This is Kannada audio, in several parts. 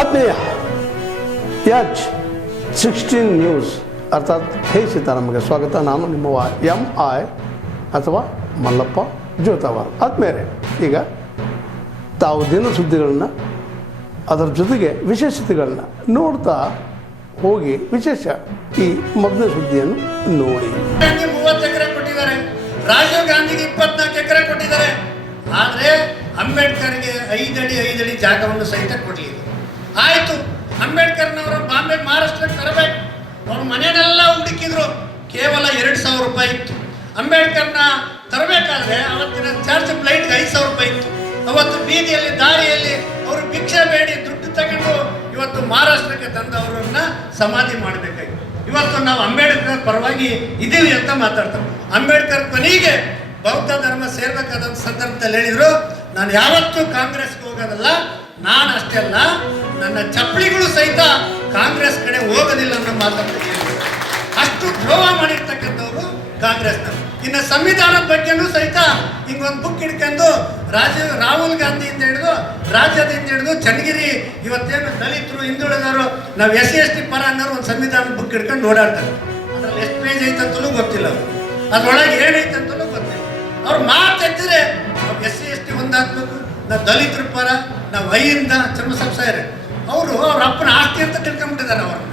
ಆತ್ಮೀಯ H16 ನ್ಯೂಸ್ ಅರ್ಥಾತ್ ಹೇ ಸೀತಾರಾಮಗೆ ಸ್ವಾಗತ. ನಾನು ನಿಮ್ಮವ MI ಅಥವಾ ಮಲ್ಲಪ್ಪ ಜೋತಾವಾರ್. ಆದ್ಮೇಲೆ ಈಗ ತಾವು ದಿನ ಸುದ್ದಿಗಳನ್ನ ಅದರ ಜೊತೆಗೆ ವಿಶೇಷತೆಗಳನ್ನ ನೋಡ್ತಾ ಹೋಗಿ ವಿಶೇಷ ಈ ಮೊದಲನೇ ಸುದ್ದಿಯನ್ನು ನೋಡಿ. 30 ಎಕರೆ ಕೊಟ್ಟಿದ್ದಾರೆ, ರಾಜೀವ್ ಗಾಂಧಿಗೆ 24 ಎಕರೆ ಕೊಟ್ಟಿದ್ದಾರೆ. ಆದರೆ ಅಂಬೇಡ್ಕರ್ಗೆ 5 ಅಡಿ ಜಾಗವನ್ನು ಸಹಿತ ಕೊಡಲಿಲ್ಲ. ಆಯಿತು, ಅಂಬೇಡ್ಕರ್ನವರು ಬಾಂಬೆ ಮಹಾರಾಷ್ಟ್ರಕ್ಕೆ ತರಬೇಕು. ಅವ್ರ ಮನೆಯನ್ನೆಲ್ಲ ಹುಡುಕಿದ್ರು, ಕೇವಲ 2,000 ರೂಪಾಯಿ ಇತ್ತು. ಅಂಬೇಡ್ಕರ್ನ ತರಬೇಕಾದ್ರೆ ಅವತ್ತಿನ ಚಾರ್ಜ್ ಫ್ಲೈಟ್ಗೆ 5,000 ರೂಪಾಯಿ ಇತ್ತು. ಅವತ್ತು ಬೀದಿಯಲ್ಲಿ ದಾರಿಯಲ್ಲಿ ಅವರು ಭಿಕ್ಷೆ ಬೇಡಿ ದುಡ್ಡು ತಗೊಂಡು ಇವತ್ತು ಮಹಾರಾಷ್ಟ್ರಕ್ಕೆ ತಂದವರನ್ನ ಸಮಾಧಿ ಮಾಡಬೇಕಾಗಿತ್ತು. ಇವತ್ತು ನಾವು ಅಂಬೇಡ್ಕರ್ ಪರವಾಗಿ ಇದ್ದೀವಿ ಅಂತ ಮಾತಾಡ್ತಾರೆ. ಅಂಬೇಡ್ಕರ್ ಕೊನೆಗೆ ಬೌದ್ಧ ಧರ್ಮ ಸೇರ್ಬೇಕಾದ ಸಂದರ್ಭದಲ್ಲಿ ಹೇಳಿದ್ರು, ನಾನು ಯಾವತ್ತೂ ಕಾಂಗ್ರೆಸ್ಗೆ ಹೋಗೋದಲ್ಲ, ನಾನು ಅಷ್ಟೇ ಅಲ್ಲ, ನನ್ನ ಚಪ್ಪಲಿಗಳು ಸಹಿತ ಕಾಂಗ್ರೆಸ್ ಕಡೆ ಹೋಗೋದಿಲ್ಲ ಅನ್ನೋ ಮಾತಾಡ್ತಾರೆ. ಅಷ್ಟು ದ್ರೋಹ ಮಾಡಿರ್ತಕ್ಕಂಥವ್ರು ಕಾಂಗ್ರೆಸ್ನವರು. ಇನ್ನು ಸಂವಿಧಾನದ ಬಗ್ಗೆನೂ ಸಹಿತ ಹಿಂಗೊಂದು ಬುಕ್ ಹಿಡ್ಕೊಂಡು ರಾಹುಲ್ ಗಾಂಧಿಯಿಂದ ಹಿಡಿದು ರಾಜ್ಯದಿಂದ ಹಿಡಿದು ಚನ್ನಗಿರಿ ಇವತ್ತೇನು ದಲಿತರು ಹಿಂದುಳಿದವರು ನಾವು SC/ST ಪರ ಅನ್ನೋರು ಒಂದು ಸಂವಿಧಾನದ ಬುಕ್ ಹಿಡ್ಕೊಂಡು ಓಡಾಡ್ತಾರೆ. ಅದ್ರಲ್ಲಿ ಎಷ್ಟು ಪೇಜ್ ಐತಂತಲೂ ಗೊತ್ತಿಲ್ಲ, ಅವರು ಅದ್ರೊಳಗೆ ಏನೈತಂತಲೂ ಗೊತ್ತಿಲ್ಲ. ಅವ್ರು ಮಾತೆತ್ತಿದ್ರೆ ನಾವು SC/ST ಒಂದಾಗಬೇಕು, ನಾವು ದಲಿತರ ಪರ, ನಾವು ಐಯಿಂದ ಚರ್ಮಸಂಸಾಯರೇ ಅವರು ಅವ್ರ ಅಪ್ಪನ ಆಸ್ತಿ ಅಂತ ತಿಳ್ಕೊಂಡ್ಬಿಟ್ಟಿದ್ದಾರೆ. ಅವ್ರನ್ನ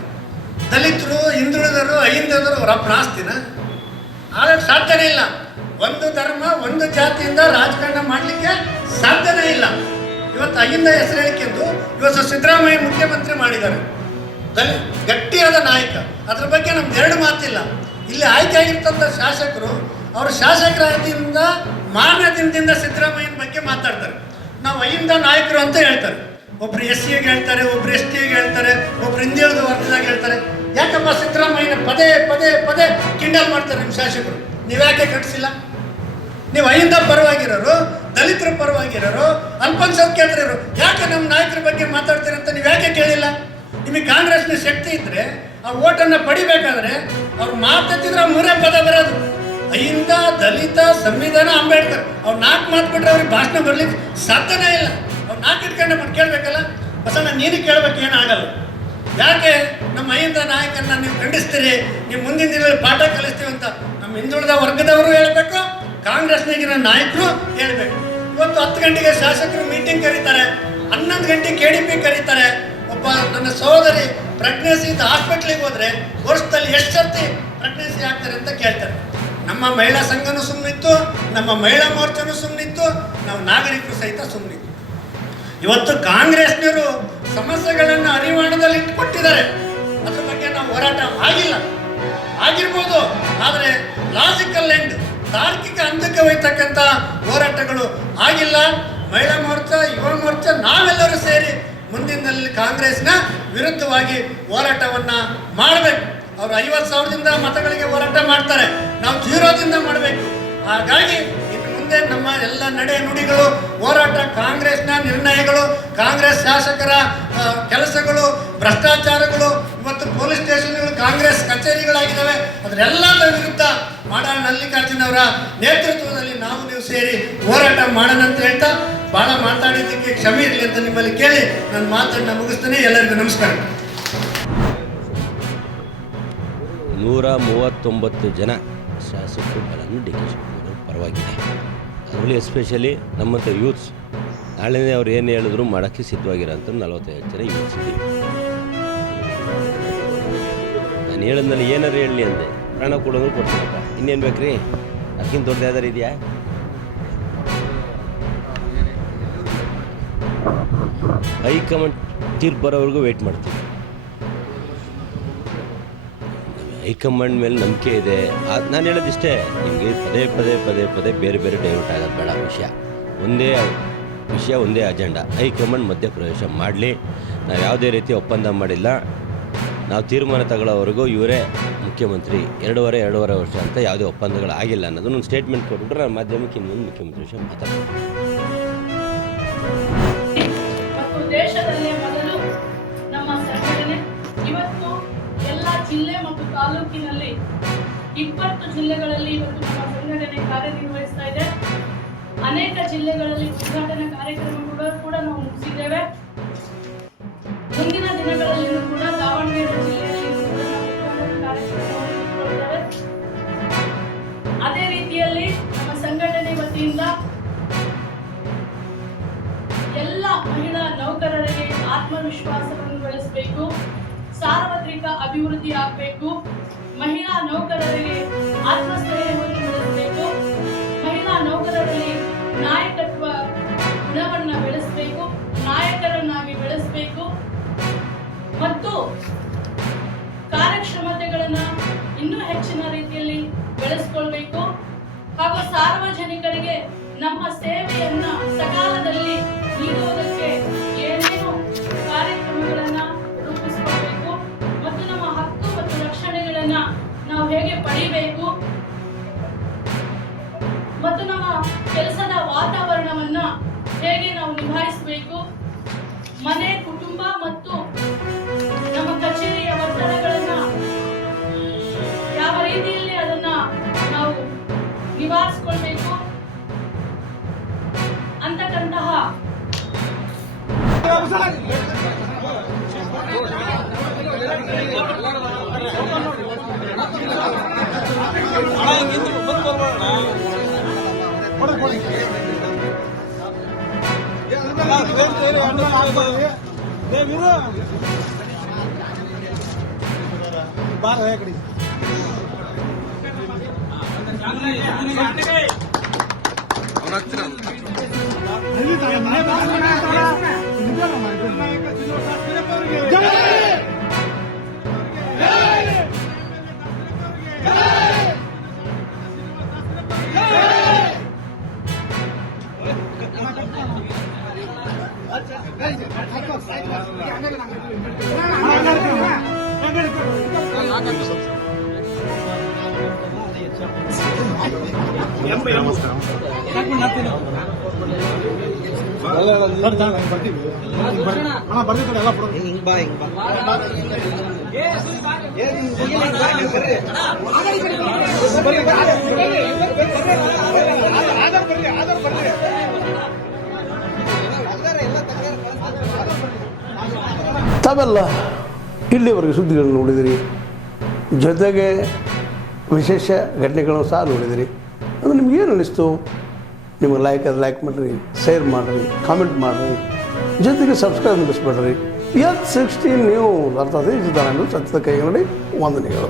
ದಲಿತರು ಹಿಂದುಳಿದವರು ಐಂದವರು ಅವ್ರ ಅಪ್ಪನ ಆಸ್ತಿನ ಆಗಕ್ಕೆ ಸಾಧ್ಯನೇ ಇಲ್ಲ. ಒಂದು ಧರ್ಮ ಒಂದು ಜಾತಿಯಿಂದ ರಾಜಕಾರಣ ಮಾಡಲಿಕ್ಕೆ ಸಾಧ್ಯನೇ ಇಲ್ಲ. ಇವತ್ತು ಐಂದ ಹೆಸರು ಹೇಳಿಕೆಂದು ಇವತ್ತು ಸಿದ್ದರಾಮಯ್ಯ ಮುಖ್ಯಮಂತ್ರಿ ಮಾಡಿದ್ದಾರೆ, ಗಟ್ಟಿಯಾದ ನಾಯಕ. ಅದ್ರ ಬಗ್ಗೆ ನಮ್ದು ಎರಡು ಮಾತಿಲ್ಲ. ಇಲ್ಲಿ ಆಯ್ಕೆ ಆಗಿರ್ತಂಥ ಶಾಸಕರು ಅವರು ಶಾಸಕರಾದಿಂದ ಮಾನ್ಯ ದಿನದಿಂದ ಸಿದ್ದರಾಮಯ್ಯನ ಬಗ್ಗೆ ಮಾತಾಡ್ತಾರೆ. ನಾವು ಐಂದ ನಾಯಕರು ಅಂತ ಹೇಳ್ತಾರೆ. ಒಬ್ರು SC ಹೇಳ್ತಾರೆ, ಒಬ್ರು ST ಹೇಳ್ತಾರೆ, ಒಬ್ರು ಹಿಂದುಳಿದ ವರ್ಗದಾಗ ಹೇಳ್ತಾರೆ. ಯಾಕಪ್ಪ ಸಿದ್ದರಾಮಯ್ಯನ ಪದೇ ಪದೇ ಪದೇ ಕಿಂಡಲ್ ಮಾಡ್ತಾರೆ ನಿಮ್ಮ ಶಾಸಕರು? ನೀವ್ಯಾಕೆ ಕಟ್ಟಿಸಿಲ್ಲ? ನೀವು ಐಂದ ಪರವಾಗಿರೋರು, ದಲಿತರ ಪರವಾಗಿರೋರು, ಅಲ್ಪಸಂಖ್ಯಾತರು ಯಾಕೆ ನಮ್ಮ ನಾಯಕರ ಬಗ್ಗೆ ಮಾತಾಡ್ತೀರಂತ ನೀವು ಯಾಕೆ ಕೇಳಿಲ್ಲ? ನಿಮಗೆ ಕಾಂಗ್ರೆಸ್ನ ಶಕ್ತಿ ಇದ್ದರೆ ಆ ಓಟನ್ನು ಪಡಿಬೇಕಾದ್ರೆ ಅವ್ರು ಮಾತಾಡ್ತಿದ್ರೆ 3 ಪದ ಬರೋದು. ಐಂದ, ದಲಿತ, ಸಂವಿಧಾನ, ಅಂಬೇಡ್ಕರ್. ಅವ್ರು 4 ಮಾತು ಬಿಟ್ಟರೆ ಅವ್ರಿಗೆ ಭಾಷಣ ಬರ್ಲಿಕ್ಕೆ ಸಾಧ್ಯನೇ ಇಲ್ಲ. ಅವ್ರು 4 ಇಟ್ಕೊಂಡೆ ಮಾಡಿ ಕೇಳಬೇಕಲ್ಲ. ಬಸಣ್ಣ ನೀನು ಕೇಳಬೇಕು, ಏನಾಗಲ್ಲ. ಯಾಕೆ ನಮ್ಮ ಐಂದ ನಾಯಕರನ್ನ ನೀವು ಖಂಡಿಸ್ತೀರಿ? ನೀವು ಮುಂದಿನ ದಿನದಲ್ಲಿ ಪಾಠ ಕಲಿಸ್ತೀವಿ ಅಂತ ನಮ್ಮ ಹಿಂದುಳಿದ ವರ್ಗದವರು ಹೇಳಬೇಕು, ಕಾಂಗ್ರೆಸ್ನಾಗಿನ ನಾಯಕರು ಹೇಳಬೇಕು. ಇವತ್ತು 10 ಗಂಟೆಗೆ ಶಾಸಕರು ಮೀಟಿಂಗ್ ಕರೀತಾರೆ, 11 ಗಂಟೆಗೆ KDP ಕರೀತಾರೆ. ಒಬ್ಬ ನನ್ನ ಸಹೋದರಿ ಪ್ರೆಗ್ನೆನ್ಸಿ ಹಾಸ್ಪಿಟ್ಲಿಗೆ ಹೋದರೆ ವರ್ಷದಲ್ಲಿ ಎಷ್ಟು ಸರ್ತಿ ಪ್ರೆಗ್ನೆನ್ಸಿ ಆಗ್ತಾರೆ ಅಂತ ಕೇಳ್ತಾರೆ. ನಮ್ಮ ಮಹಿಳಾ ಸಂಘನೂ ಸುಮ್ಮನಿತ್ತು, ನಮ್ಮ ಮಹಿಳಾ ಮೋರ್ಚಾನೂ ಸುಮ್ಮನಿತ್ತು, ನಾವು ನಾಗರಿಕರು ಸಹಿತ ಸುಮ್ಮನಿತ್ತು. ಇವತ್ತು ಕಾಂಗ್ರೆಸ್ನವರು ಸಮಸ್ಯೆಗಳನ್ನು ಅರಿವಾಣದಲ್ಲಿ ಇಟ್ಟುಕೊಟ್ಟಿದ್ದಾರೆ. ಅದ್ರ ಬಗ್ಗೆ ನಾವು ಹೋರಾಟ ಆಗಿರ್ಬೋದು, ಆದರೆ ಲಾಜಿಕಲ್ ಎಂಡ್, ತಾರ್ಕಿಕ ಹಂತಕ್ಕೆ ಹೋಯ್ತಕ್ಕಂಥ ಹೋರಾಟಗಳು ಆಗಿಲ್ಲ. ಮಹಿಳಾ ಮೋರ್ಚಾ, ಯುವ ಮೋರ್ಚಾ ನಾವೆಲ್ಲರೂ ಸೇರಿ ಮುಂದಿನಲ್ಲಿ ಕಾಂಗ್ರೆಸ್ನ ವಿರುದ್ಧವಾಗಿ ಹೋರಾಟವನ್ನು ಮಾಡಬೇಕು. ಅವರು 50,000ದಿಂದ ಮತಗಳಿಗೆ ಹೋರಾಟ ಮಾಡ್ತಾರೆ, ನಾವು 0ದಿಂದ ಮಾಡಬೇಕು. ಹಾಗಾಗಿ ಇನ್ನು ಮುಂದೆ ನಮ್ಮ ಎಲ್ಲ ನಡೆ ನುಡಿಗಳು, ಹೋರಾಟ, ಕಾಂಗ್ರೆಸ್ನ ನಿರ್ಣಯಗಳು, ಕಾಂಗ್ರೆಸ್ ಶಾಸಕರ ಕೆಲಸಗಳು, ಭ್ರಷ್ಟಾಚಾರಗಳು, ಇವತ್ತು ಪೊಲೀಸ್ ಸ್ಟೇಷನ್ಗಳು ಕಾಂಗ್ರೆಸ್ ಕಚೇರಿಗಳಾಗಿದ್ದಾವೆ, ಅದರೆಲ್ಲದ ವಿರುದ್ಧ ಮಾಡಾಳ್ ಮಲ್ಲಿಕಾರ್ಜುನ ಅವರ ನೇತೃತ್ವದಲ್ಲಿ ನಾವು ನೀವು ಸೇರಿ ಹೋರಾಟ ಮಾಡೋಣ ಅಂತ ಹೇಳ್ತಾ, ಭಾಳ ಮಾತಾಡಿದ್ದಕ್ಕೆ ಕ್ಷಮೆ ಇರಲಿ ಅಂತ ನಿಮ್ಮಲ್ಲಿ ಕೇಳಿ ನನ್ನ ಮಾತನ್ನು ಮುಗಿಸ್ತೇನೆ. ಎಲ್ಲರಿಗೂ ನಮಸ್ಕಾರ. 139 ಜನ ಶಾಸಕರು ಬಲನ್ನು DK ಶಿವಕುಮಾರ್ ಪರವಾಗಿದೆ. ಅದರಲ್ಲಿ ಎಸ್ಪೆಷಲಿ ನಮ್ಮಂಥ ಯೂತ್ಸ್ ನಾಳೆನೇ ಅವ್ರು ಏನು ಹೇಳಿದ್ರು ಮಾಡೋಕ್ಕೆ ಸಿದ್ಧವಾಗಿರೋಂಥ 45 ಜನ ಯೂತ್ಸ್ ಇದ್ದೀವಿ. ನಾನು ಹೇಳಿದ್ನಲ್ಲಿ ಏನಾರು ಹೇಳಲಿ ಅಂದೆ, ಪ್ರಾಣ ಕೊಡೋದು ಕೊಡ್ತೀನಪ್ಪ, ಇನ್ನೇನು ಬೇಕ್ರಿ? ಅದಕ್ಕಿಂತ ದೊಡ್ಡ ಯಾವ್ದಾರು ಇದೆಯಾ? ಹೈಕಮಾಂಡ್ ತೀರ್ಪು ಬರೋವರೆಗೂ ವೆಯ್ಟ್ ಮಾಡ್ತೀವಿ. ಹೈಕಮಾಂಡ್ ಮೇಲೆ ನಂಬಿಕೆ ಇದೆ. ನಾನು ಹೇಳೋದಿಷ್ಟೇ, ನಿಮಗೆ ಪದೇ ಪದೇ ಪದೇ ಪದೇ ಬೇರೆ ಬೇರೆ ಡೈವರ್ಟ್ ಆಗೋದು ಬೇಡ. ಒಂದೇ ಅಜೆಂಡಾ. ಹೈಕಮಾಂಡ್ ಮಧ್ಯಪ್ರವೇಶ ಮಾಡಲಿ. ನಾವು ಯಾವುದೇ ರೀತಿ ಒಪ್ಪಂದ ಮಾಡಿಲ್ಲ. ನಾವು ತೀರ್ಮಾನ ತಗೊಳ್ಳೋವರೆಗೂ ಇವರೇ ಮುಖ್ಯಮಂತ್ರಿ 2.5 ವರ್ಷ ಅಂತ ಯಾವುದೇ ಒಪ್ಪಂದಗಳು ಆಗಿಲ್ಲ ಅನ್ನೋದನ್ನು ಒಂದು ಸ್ಟೇಟ್ಮೆಂಟ್ ಕೊಟ್ಬಿಟ್ರೆ ನಾನು ಮಾಧ್ಯಮಕ್ಕೆ ಇನ್ನೊಂದು ಮುಖ್ಯಮಂತ್ರಿ ವಿಷಯ ಮಾತಾಡ್ತೀನಿ. ದೇಶದಲ್ಲೇ ಮೊದಲು ನಮ್ಮ ಸಂಘಟನೆ ಇವತ್ತು ಎಲ್ಲ ಜಿಲ್ಲೆ ಮತ್ತು ತಾಲೂಕಿನಲ್ಲಿ 20 ಜಿಲ್ಲೆಗಳಲ್ಲಿ ಇವತ್ತು ನಮ್ಮ ಸಂಘಟನೆ ಕಾರ್ಯನಿರ್ವಹಿಸ್ತಾ ಇದೆ. ಅನೇಕ ಜಿಲ್ಲೆಗಳಲ್ಲಿ ಉದ್ಘಾಟನಾ ಕಾರ್ಯಕ್ರಮ ಕೂಡ ನಾವು ಮುಗಿಸಿದ್ದೇವೆ. ಮುಂದಿನ ದಿನಗಳಲ್ಲಿಯೂ ಕೂಡ ದಾವಣಗೆರೆ ಜಿಲ್ಲೆಯಲ್ಲಿ ಕೂಡ ನಾವು ಉದ್ಘಾಟನಾ ಕಾರ್ಯಕ್ರಮವನ್ನು ಇಟ್ಕೊಳ್ತೇವೆ. ಅದೇ ರೀತಿಯಲ್ಲಿ ನಮ್ಮ ಸಂಘಟನೆ ವತಿಯಿಂದ ಎಲ್ಲ ಮಹಿಳಾ ನೌಕರರಿಗೆ ಆತ್ಮವಿಶ್ವಾಸವನ್ನು ಬೆಳೆಸಬೇಕು, ಸಾರ್ವತ್ರಿಕ ಅಭಿವೃದ್ಧಿ ಆಗಬೇಕು, ಮಹಿಳಾ ನೌಕರರಿಗೆ ಆತ್ಮಸ್ಥೈರ್ಯವನ್ನು ಬೆಳೆಸಬೇಕು, ಮಹಿಳಾ ನೌಕರರಲ್ಲಿ ನಾಯಕತ್ವ ಗುಣವನ್ನು ಬೆಳೆಸಬೇಕು, ನಾಯಕರನ್ನಾಗಿ ಬೆಳೆಸಬೇಕು ಮತ್ತು ಕಾರ್ಯಕ್ಷಮತೆಗಳನ್ನು ಇನ್ನೂ ಹೆಚ್ಚಿನ ರೀತಿಯಲ್ಲಿ ಬೆಳೆಸ್ಕೊಳ್ಬೇಕು ಹಾಗೂ ಸಾರ್ವಜನಿಕರಿಗೆ ನಮ್ಮ ಸೇವೆಯನ್ನ ಸಕಾಲದಲ್ಲಿ ನೀಡುವುದಕ್ಕೆ ಏನೇನು ಕಾರ್ಯಕ್ರಮಗಳನ್ನು ರೂಪಿಸಿಕೊಳ್ಬೇಕು ಮತ್ತು ನಮ್ಮ ಹಕ್ಕು ಮತ್ತು ರಕ್ಷಣೆಗಳನ್ನು ನಾವು ಹೇಗೆ ಪಡಿಬೇಕು ಮತ್ತು ನಮ್ಮ ಕೆಲಸದ ವಾತಾವರಣವನ್ನ ಹೇಗೆ ನಾವು ನಿಭಾಯಿಸಬೇಕು, ಮನೆ, ಕುಟುಂಬ ಮತ್ತು ನಮ್ಮ ಕಚೇರಿಯ ಒತ್ತಡಗಳನ್ನ ಯಾವ ರೀತಿಯಲ್ಲಿ ಅದನ್ನ ನಾವು ನಿವಾರಿಸಿಕೊಳ್ಬೇಕು ಅಂತಕ್ಕಂತಹ ತಾವೆಲ್ಲ ಇಲ್ಲಿವರೆಗೆ ಸುದ್ದಿಗಳನ್ನು ನೋಡಿದಿರಿ, ಜೊತೆಗೆ ವಿಶೇಷ ಘಟನೆಗಳನ್ನು ಸಹ ನೋಡಿದಿರಿ. ಅದು ನಿಮಗೇನು ಅನ್ನಿಸ್ತು? ನಿಮಗೆ ಲೈಕ್ ಮಾಡಿರಿ, ಶೇರ್ ಮಾಡಿರಿ, ಕಾಮೆಂಟ್ ಮಾಡಿರಿ, ಜೊತೆಗೆ ಸಬ್ಸ್ಕ್ರೈಬ್ ಮುಗಿಸ್ಬೇಡ್ರಿ. H16 ನ್ಯೂಸ್ ಅರ್ಥಾತ್ ಸತ್ಯದ ಕೈಗನ್ನಡಿ ವಂದನೆಗಳು.